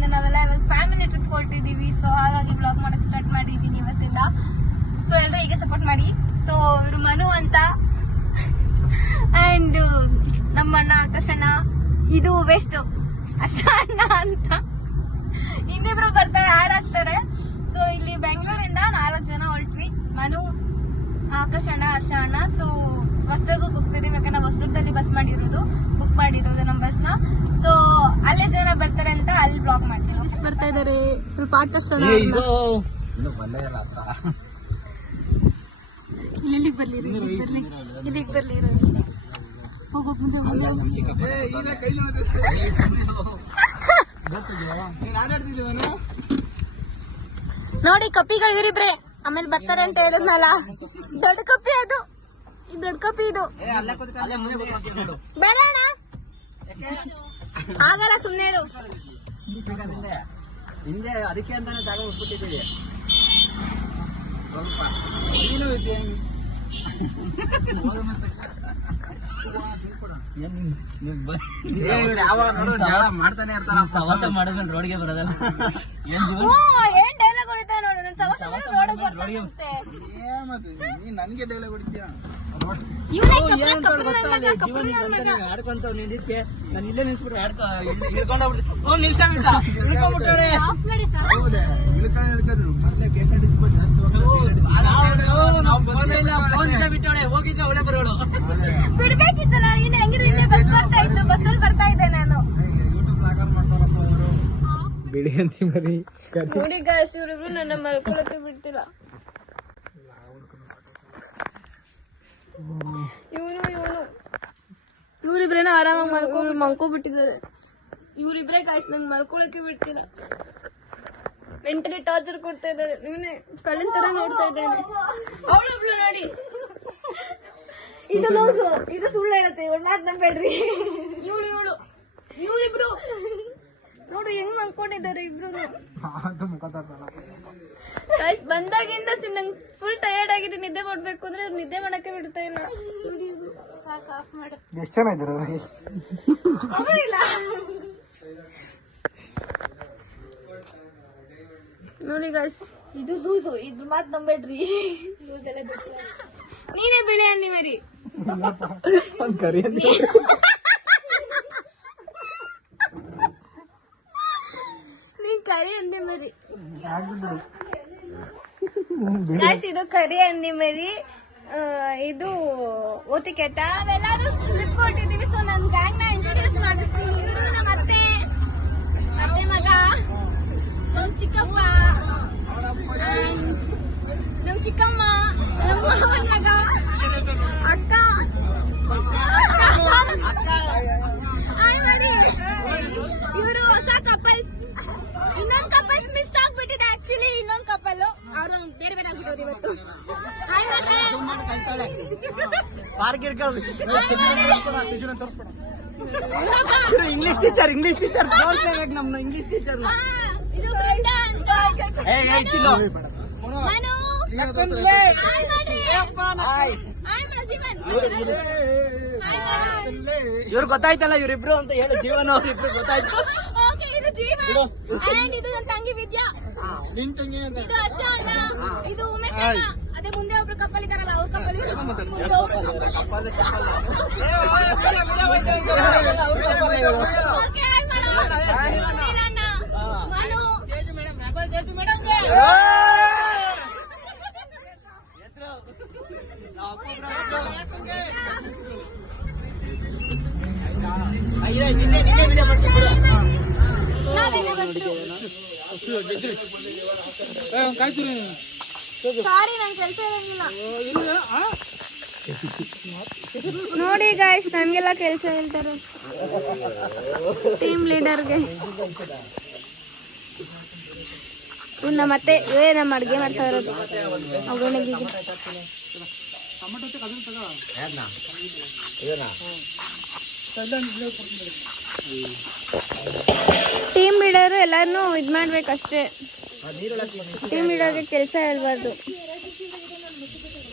ಯಾಕಂದ್ರೆ ನಾವೆಲ್ಲ ಇವಾಗ ಫ್ಯಾಮಿಲಿ ಟ್ರಿಪ್ ಹೊರಟಿದೀವಿ. ಸೊ ಹಾಗಾಗಿ ಬ್ಲಾಗ್ ಮಾಡೋಕೆ ಸ್ಟಾರ್ಟ್ ಮಾಡಿದೀನಿ ಇವತ್ತಿಂದ. ಸೊ ಎಲ್ಲರೂ ಹೀಗೆ ಸಪೋರ್ಟ್ ಮಾಡಿ. ಸೊ ಇವರು ಮನು ಅಂತ ಅಂಡ್ ನಮ್ಮಣ್ಣ ಆಕಾಶಣ್ಣ, ಇದು ವೆಸ್ಟ್ ಅಣ್ಣ ಅಂತ ಇನ್ನಿಬ್ರು ಬರ್ತಾರೆ, ಆಡ್ ಆಗ್ತಾರೆ. ಸೊ ಇಲ್ಲಿ ಬೆಂಗಳೂರಿಂದ 4 ಜನ ಹೊರಟ್ವಿ, ಮನು, ಆಕಾಶಣ್ಣ, ಅಣ್ಣ. ಸೊ ಹೊಸದುರ್ಗಕ್ಕೆ ಹೋಗ್ತಿದೀವಿ, ಯಾಕಂದ್ರೆ ಹೊಸದುರ್ಗದಲ್ಲಿ ಬಸ್ ಬುಕ್ ಮಾಡಿರೋದು ನಮ್ಮ ಬಸ್ನ. ಸೊ ಅಲ್ಲೇ ಜನ ಬರ್ತಾರೆ ಅಂತ ಅಲ್ಲಿ ಬ್ಲಾಗ್ ಮಾಡ್ತೀವಿ. ಎಷ್ಟು ಬರ್ತಾ ಇದಾರೆ ಸ್ವಲ್ಪ ಆಕಾಶಣ್ಣ ಇಲ್ಲಿಗೆ ಬರ್ಲಿ ಹೋಗೋ ಮುಂದೆ ನೋಡಿ ಕಪ್ಪಿಗಳು ಇವರಿಬ್ರೆ ಆಮೇಲೆ ಬರ್ತಾರೆ ಅಂತ ಹೇಳಿದ್ನಲ್ಲ, ದೊಡ್ಡ ಕಪ್ಪಿ ಅದು, ದೊಡ್ಡ ಕಪ್ಪಿ ಇದು. ಬೇಡ ಅಣ್ಣ ಆಗಲ್ಲ, ಸುಮ್ನೆ ಇರು. ಹಿಂದೆ ಅದಕ್ಕೆ ಅಂತಾನೆ ಜಾಗ ಹೋಗ್ಬಿಟ್ಟಿದ್ದೀವಿ. ಸ್ವಲ್ಪ ಮಾಡ್ತಾನೆ ಇರ್ತಾರ, ಸವಾಸ ಮಾಡಿದ್ಮೇಲೆ ರೋಡ್ಗೆ ಬರೋದಲ್ಲ. ಏನ್ ಡೈಲಾಗ್ ಹೊಡಿತಾನೆ ನೋಡು, ನನ್ ಸವಾಸ ರೋಡ್ಗೆ ನನ್ಗೆ ಡೈಲಾಗ್ ಹೊಡಿತೀಯ. ಆಡ್ಕೊಂತ ನಿಂದಿದ್ಕೆ ನಾನು ಇಲ್ಲೇ ನಿಲ್ಸ್ಬಿಟ್ರೆ ಬಿಡ್ಬೇಕಿತ್ತು. ನಾನು ಇನ್ನು ಹೆಂಗಿದ್ರೆ ಬಸ್ ಬರ್ತಾ ಇತ್ತು, ಬಸ್ಸಲ್ಲಿ ಬರ್ತಾ ಇದ್ದೆ ನಾನು. ಬಿಡಿ ಅಂತಿ ಮರಿ ನೋಡಿ ಗಾಯ್ಸ್, ಇವರಿಬ್ರು ನನ್ನ ಮಲ್ಕೊಳಕ್ಕೆ ಬಿಡ್ತಿಲ್ಲ. ಇವರಿಬ್ರೇನೋ ಆರಾಮಾಗಿ ಮಲ್ಕೊಬಿಟ್ಟಿದ್ದಾರೆ. ಇವರಿಬ್ರೇ ಗಾಯ್ಸ್ ನನ್ ಮಲ್ಕೊಳಕ್ಕೆ ಬಿಡ್ತಿಲ್ಲ, ಮೆಂಟಲಿ ಟಾರ್ಚರ್ ಕೊಡ್ತಾ ಇದ್ದಾರೆ. ಇವನೇ ಕಳ್ಳನ್ ತರ ನೋಡ್ತಾ ಇದ್ದೇನೆ. ಅವಳೊಬ್ಳು ನೋಡಿ, ಇದು ಲೂಸು, ಇದು ಸುಳ್ಳು ಹೇಳುತ್ತೆ, ಇವಳು ಮಾತು ನಂಬೇಡ್ರಿ. ಇವರಿಬ್ರು ನೋಡು ಹೆಂಗ್ ಮಲ್ಕೊಂಡಿದ್ದಾರೆ ಇಬ್ರು. ಬಂದಾಗಿಂದ ನಂಗೆ ಫುಲ್ ಟಯರ್ಡ್ ಆಗಿದೆ, ನಿದ್ದೆ ಮಾಡ್ಬೇಕು ಅಂದ್ರೆ ನಿದ್ದೆ ಮಾಡಕ್ಕೆ ಬಿಡ್ತಾ ಇಲ್ಲ. ಸಾಕು, ಆಫ್ ಮಾಡು. ಎಷ್ಟು ಜನ ಇದ್ದಾರೆ ನೋಡಿ ಗಾಯ್ಸ್, ಇದು ಲೂಸು, ಇದು ಮಾತು ನಂಬೇಡ್ರಿ. ಲೂಸ್ ಎಲ್ಲ ನೀನೇ ಬೆಳೆ ಅಂದಿ ಮರಿ, ನೀನ್ ಕರಿ ಅಂದಿ ಮರಿ. ಗಾಯ್ಸ್ ಇದು ಕರಿ ಅಂದಿ ಮರಿ, ಇದು ಓತಿಕೆಟ. ನಾವೆಲ್ಲರೂ ಟ್ರಿಪ್ ಕೊಟ್ಟಿದ್ದೀವಿ. ಸೊ ನನ್ ಗ್ಯಾಂಗ್ ನ ಇಂಟ್ರೊಡ್ಯೂಸ್ ಮಾಡಿಸ್ತೀನಿ. ಇವರು ನಮ್ಮ ಅತ್ತೆ ಮಗ, ನಮ್ ಚಿಕ್ಕಪ್ಪ, ನಮ್ ಚಿಕ್ಕಮ್ಮ, ನಮ್ಮ ಮಾವನ್ ಮಗ, ಅಕ್ಕ ಇವರು ಹೊಸ ಕಪಲ್ಸ್. ಇನ್ನೊಂದ್ ಕಪಲ್ಸ್ ಮಿಸ್ ಆಗ್ಬಿಟ್ಟಿದೆ. ಆಕ್ಚುಲಿ ಇನ್ನೊಂದ್ ಕಪಲ್ ಅವ್ರು ಬೇರೆ ಬೇರೆ ಆಗ್ಬಿಟ್ಟವ್ರು ಇವತ್ತು. ಹಾಯ್ ಮಾಡ್ರೆ. ಇಂಗ್ಲಿಷ್ ಟೀಚರ್ ನಮ್ನ ಇಂಗ್ಲಿಷ್ ಟೀಚರ್. ಇದು ಬೃಂದ ಅಂತ. ಮನು ಹಾಯ್ ಮಾಡ್ರಿ. ಹಾಯ್ ಮಾಡು ಜೀವನ್. ಇವ್ರು ಗೊತ್ತಾಯ್ತಲ್ಲ ಇವ್ರಿಬ್ರು ಅಂತ ಹೇಳಿ, ಜೀವನ ಅವ್ರಿಬ್ರು ಗೊತ್ತಾಯ್ತು. ಓಕೆ, ಇದು ಜೀವನ್ ಅಂಡ್ ಇದು ನನ್ನ ತಂಗಿ ವಿದ್ಯಾ. ಇದು ಅಜ್ಜ ಅಣ್ಣ, ಇದು ಉಮೇಶ್ ಅಣ್ಣ. ಅದೇ ಮುಂದೆ ಒಬ್ರು ಕಪ್ಪಲ್ ಇದಾರಲ್ಲ, ಅವ್ರ ಕಪ್ಪಲ್ ಇವರು. ಓಕೆ ಹಾಯ್ ಮಾಡು. ಅಣ್ಣ ಮನು ಸಾರಿ, ನನ್ ಕೆಲ್ಸ ಇರಂಗಿಲ್ಲ. ನೋಡಿ ಗಾಯ್ಸ್, ನನ್ಗೆಲ್ಲ ಕೆಲ್ಸ ಹೇಳ್ತಾರೆ ಟೀಮ್ ಲೀಡರ್ಗೆ. ನಮ್ಮತ್ತೆ ನಮ್ಮ ಅಡ್ಗೆ ಮಾಡ್ತಾ ಇರೋದು ಒಗ್ಗರಣೆಗೆ. ಟೀಮ್ ಲೀಡರ್ ಎಲ್ಲಾರನ್ನೂ ಇದ್ ಮಾಡ್ಬೇಕಷ್ಟೇ. ಟೀಮ್ ಲೀಡರ್ಗೆ ಕೆಲಸ ಹೇಳ್ಬಾರ್ದು,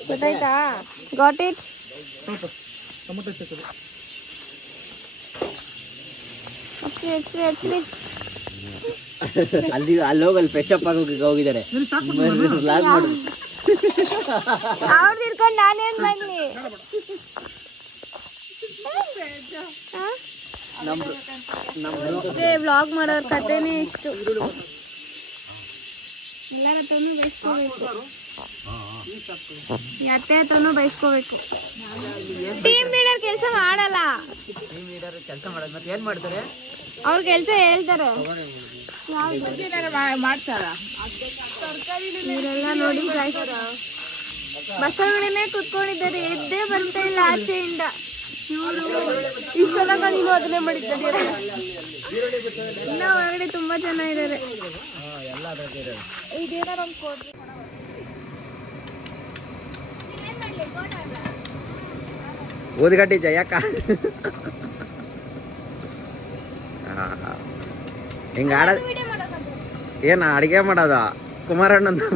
ಗೊತ್ತಾಯ್ತಾ? Got it? ಹಚ್ರಿ ಅಲ್ಲಿ ಹೋಗಲ್ಲಿ ಫ್ರೆಶ್ ಅಪ್ ಆಗೋಗಿ ಹೋಗಿದ್ದಾರೆ ಲಾಗ್ ಮಾಡು. ಅವ್ರದ್ದು ಇಟ್ಕೊಂಡು ನಾನೇನ್ ಮಾಡ್ಲಿ? ಇಷ್ಟೇ ವ್ಲಾಗ್ ಮಾಡೋರ್ ಕಥೆನೇ ಇಷ್ಟು. ಎಲ್ಲರ ಹತ್ರನೂ ಬೈಸ್ಕೋಬೇಕು, ಅತ್ತೆ ಹತ್ರನೂ ಬೈಸ್ಕೋಬೇಕು. ಟೀಮ್ ಲೀಡರ್ ಕೆಲಸ ಮಾಡಲ್ಲ, ಕೆಲಸ ಮಾಡೋದು ಮತ್ತೆ ಏನ್ ಮಾಡ್ತಾರೆ? ಅವ್ರ ಕೆಲಸ ಹೇಳ್ತಾರೆ. ಇವರೆಲ್ಲ ನೋಡಿ ಬಸ್ ಒಳಗಡೆನೆ ಕುತ್ಕೊಂಡಿದ್ದಾರೆ, ಎದ್ದೇ ಬರ್ತಾ ಇಲ್ಲ ಆಚೆಯಿಂದ. ನೀನು ಅದನ್ನೇ ಮಾಡಿದ್ದೆ. ಇನ್ನ ಒಳಗಡೆ ತುಂಬಾ ಜನ ಇದ್ದಾರೆ. ಊದ್ಗಡ್ಡಿ ಜಯಕ್ಕ ಹಿಂಗ ಆಡೋದು ಏನ ಅಡಿಗೆ ಮಾಡೋದ ಕುಮಾರಣ್ಣಂದು?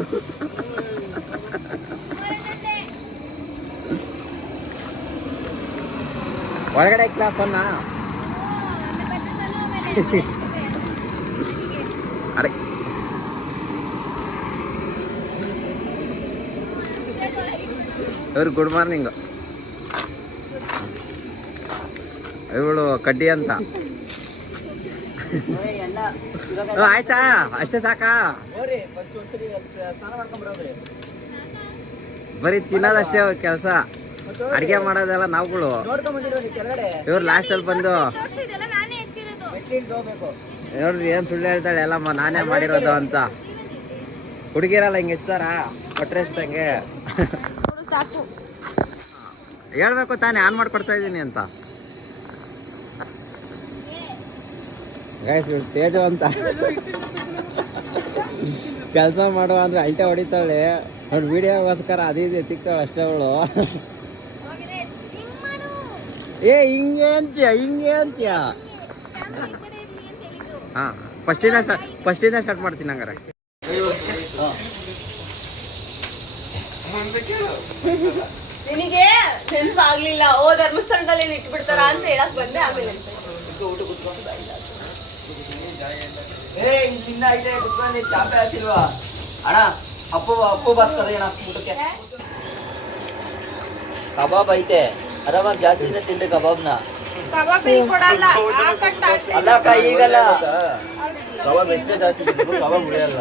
ಒಳಗಡೆ ಕ್ಲಾಪನ್ನ ಅರೆ ಇವ್ರು ಗುಡ್ ಮಾರ್ನಿಂಗ್. ಇವಳು ಕಡ್ಡಿ ಅಂತ. ಆಯ್ತಾ ಅಷ್ಟೇ ಸಾಕಾ? ಬರೀ ತಿನ್ನೋದಷ್ಟೇ ಅವ್ರ ಕೆಲಸ, ಅಡಿಗೆ ಮಾಡೋದೆಲ್ಲ ನಾವುಗಳು. ಇವ್ರು ಲಾಸ್ಟ್ ಅಲ್ಲಿ ಬಂದು ನೋಡ್ರಿ ಏನ್ ಸುಳ್ಳು ಹೇಳ್ತಾಳೆ, ಎಲ್ಲಮ್ಮ ನಾನೇ ಮಾಡಿರೋದು ಅಂತ. ಹುಡುಗಿರಲ್ಲ ಹಿಂಗೆ ಎಷ್ಟಾರ ಕೊಟ್ರೆ ಎಷ್ಟಂಗೆ ಸಾಕು. ಹೇಳ್ಬೇಕು ತಾನೇ ಆನ್ ಮಾಡ್ಕೊಡ್ತಾ ಇದ್ದೀನಿ ಅಂತ. ಗೈಸ್ ತೇಜು ಅಂತ ಕೆಲಸ ಮಾಡುವ ಅಂದ್ರೆ ಅಲ್ಟೆ ಹೊಡಿತಾಳೆ. ಅವ್ಳು ವಿಡಿಯೋಗೋಸ್ಕರ ಅದೇ ಎತ್ತಿಕ್ತಾಳೆ ಅಷ್ಟೇ ಅವಳು. ಏ ಹಿಂಗೆ ಅಂತೀಯ? ಹಾ ಫಸ್ಟಿಂದ ಸ್ಟಾರ್ಟ್ ಮಾಡ್ತೀನಿ ಹಂಗಾರೆ. ನಿನಗೆ ನೆನಪಾಗ್ಲಿಲ್ಲ ಓ ಧರ್ಮಸ್ಥಳದಲ್ಲಿ ಇಟ್ಬಿಡ್ತಾರ ಅಂತ ಹೇಳಕ್ ಬಂದೆ. ಆಮೇಲೆ ಇನ್ನ ಐತೆ ಕುತ್ಕೊಂಡು ಚಾಪೆ ಹಾಸಿಲ್ವಾ ಅಣ್ಣ? ಅಪ್ಪು ಭಾಸ್ಕರ್ ಏನ ಊಟಕ್ಕೆ ಕಬಾಬ್ ಐತೆ, ಆರಾಮಾಗಿ ಜಾಸ್ತಿ ತಿಂಡಿ ಕಬಾಬ್ನ. ಅಲ್ಲ ಈಗಲ್ಲ ಕಬಾಬ್ ಎಷ್ಟೇ ಜಾಸ್ತಿ ಕಬಾಬ್ ಉಳಿಯಲ್ಲ.